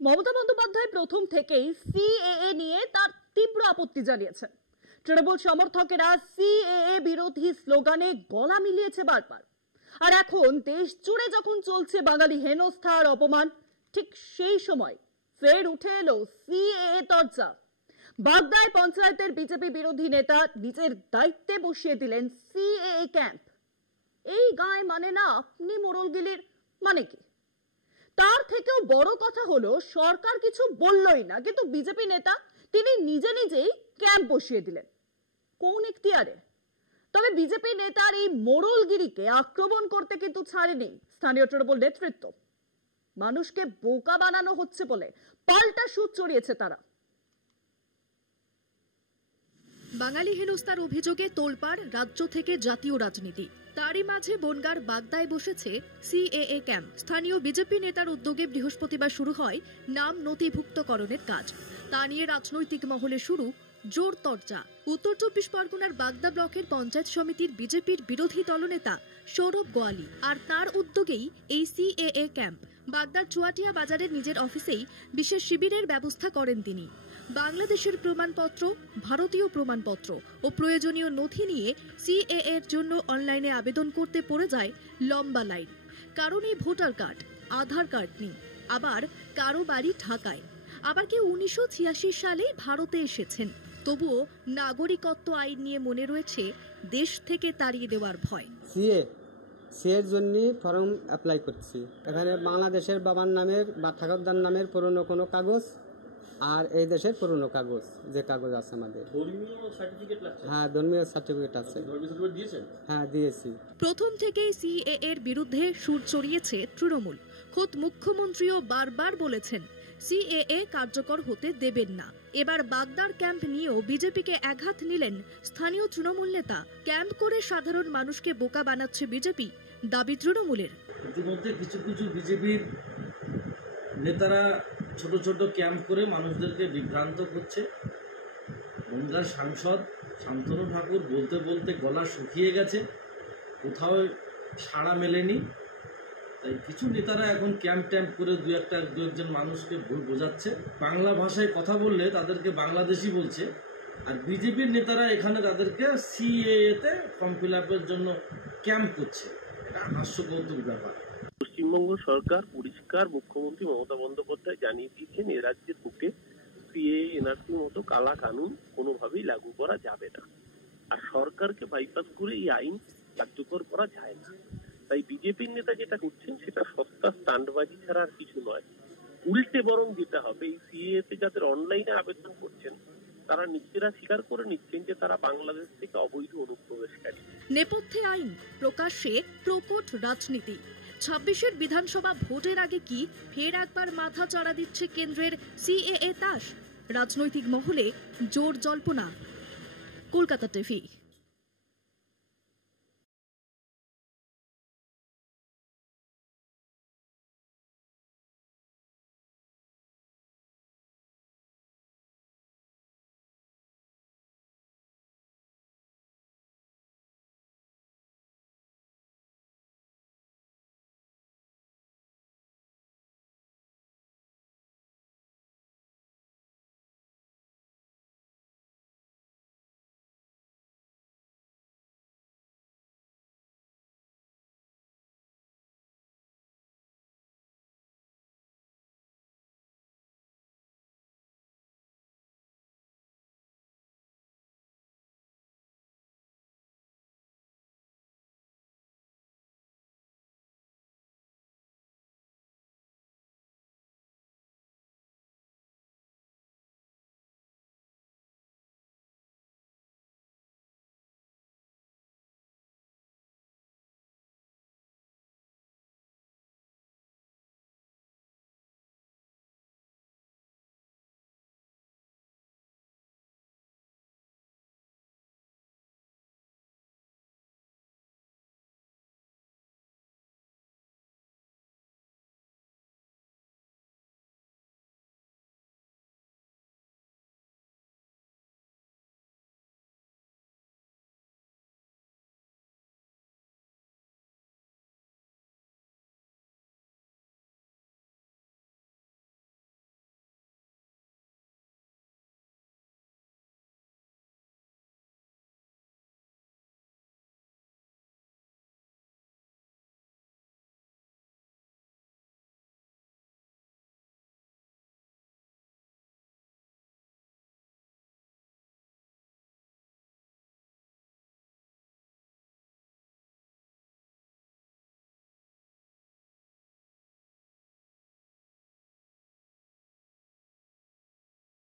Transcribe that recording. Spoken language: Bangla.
মমতা বন্দ্যোপাধ্যায় প্রথম থেকেই সিএএ নিয়ে তার তীব্র আপত্তি জানিয়েছেন। তৃণমূল সমর্থকেরা সিএএ বিরোধী স্লোগানে গলা মিলিয়েছে বারবার। আর এখন দেশ জুড়ে যখন চলছে বাঙালি হেনস্থা আর অপমান, ঠিক সেই সময় ফের উঠে এলো সিএএ চর্চা। বাগদায় পঞ্চায়েতের বিজেপি বিরোধী নেতা নিজের দায়িত্বে বসিয়ে দিলেন সিএএ ক্যাম্প। এই গায়ে মানে না আপনি মোড়লগিলির মানে কি? তার থেকেও বড় কথা হলো সরকার কিছু বললই না, কিন্তু বিজেপি নেতা তিনি নিজে নিজেই ক্যাম্প বসিয়ে দিলেন। কোন এখতিয়ারে? তবে বিজেপি নেতার এই মোড়লগিরিকে আক্রমণ করতে কিন্তু ছাড়েনি স্থানীয় তৃণমূল নেতৃত্ব। মানুষকে বোকা বানানো হচ্ছে বলে পাল্টা সুর চড়িয়েছে তারা। বাঙালি হেনস্থার অভিযোগে তোলপাড় রাজ্য থেকে জাতীয় রাজনীতি। তারই মাঝে বনগাঁর বাগদায় বসেছে সিএএ ক্যাম্প। স্থানীয় বিজেপি নেতার উদ্যোগে বৃহস্পতিবার শুরু হয় নাম নথিভুক্তকরণের কাজ। তা নিয়ে রাজনৈতিক মহলে শুরু জোর চর্চা। উত্তর 24 পরগনার বাগদা ব্লকের পঞ্চায়েত সমিতির বিজেপির বিরোধী দলনেতা সৌরভ গোয়ালি আর তার উদ্যোগেই এই সিএএ ক্যাম্প। বাগদার চুয়াটিয়া বাজারের নিজের অফিসেই বিশেষ শিবিরের ব্যবস্থা করেন তিনি। বাংলাদেশের প্রমাণপত্র, ভারতীয় প্রমাণপত্র ও প্রয়োজনীয় নথি নিয়ে সিএএ এর জন্য অনলাইনে আবেদন করতে পড়ে যায় লম্বা লাইন। কারণ এই ভোটার কার্ড, আধার কার্ড নেই, আবার কারো বাড়ি ঢাকায়, আবার কেউ 1986 সালে ভারতে এসেছেন। তবুও নাগরিকত্ব আইন নিয়ে মনে রয়েছে দেশ থেকে তাড়িয়ে দেওয়ার ভয়। সিএর জন্য ফর্ম অ্যাপ্লাই করছি। এখানে বাংলাদেশের বাবার নামের বা ঠাকুরদার নামের পুরনো কোনো কাগজ আর এই দেশের পুরনো কাগজ, যে কাগজ আছে আমাদের। ধর্মীয় সার্টিফিকেট লাগছে? হ্যাঁ, ধর্মীয় সার্টিফিকেট আছে। ধর্মীয় সার্টিফিকেট দিয়েছেন? হ্যাঁ, দিয়েছি। প্রথম থেকেই সিএএ এর বিরুদ্ধে সুর চড়িয়েছে তৃণমূল। খোদ মুখ্যমন্ত্রীও বারবার বলেছেন সিএএ কার্যকর হতে দেবেন না। এবার বাগদার ক্যাম্প নিয়েও বিজেপিকে আঘাত নিলেন স্থানীয় তৃণমূল নেতা। ক্যাম্প করে সাধারণ মানুষকে বোকা বানাচ্ছে বিজেপি, দাবি তৃণমূলের। ইতিমধ্যে কিছু কিছু বিজেপির নেতারা ছোট ছোট ক্যাম্প করে মানুষদেরকে বিভ্রান্ত করছে। বনগাঁর সাংসদ শান্তনু ঠাকুর বলতে বলতে গলা শুকিয়ে গেছে, কোথাও সাড়া মেলেনি। তাই কিছু নেতারা এখন ক্যাম্প করে দু একজন মানুষকে ভুল বোঝাচ্ছে। বাংলা ভাষায় কথা বললে তাদেরকে বাংলাদেশি বলছে, আর বিজেপির নেতারা এখানে তাদেরকে সিএএতে ফর্ম ফিল আপের জন্য ক্যাম্প করছে। এটা হাস্যকৌতুক ব্যাপার। পশ্চিমবঙ্গ সরকার পরিষ্কার মুখ্যমন্ত্রী মমতা বন্দ্যোপাধ্যায় জানিয়ে দিয়েছেন এ রাজ্যের বুকে সিএএ এনআরসির মতো কালা কানুন কোনোভাবেই লাগু করা যাবে না। আর সরকারকে বাইপাস করে এই আইন কার্যকর করা যায় না। তাই বিজেপির নেতা যেটা করছেন সেটা সস্তা স্টান্টবাজি ছাড়া আর কিছু নয়। উল্টে বরং যেটা হবে, এই সিএএতে যাদের অনলাইনে আবেদন করছেন তারা নিজেরা স্বীকার করে নিচ্ছেন যে তারা বাংলাদেশ থেকে অবৈধ অনুপ্রবেশকারী। নেপথ্যে আইন, প্রকাশ্যে প্রকট রাজনীতি। 26-এর বিধানসভা ভোটের আগে কি ফের একবার মাথা চড়া দিচ্ছে কেন্দ্রের সিএএ তাস? রাজনৈতিক মহলে জোর জল্পনা। কলকাতা টিভি।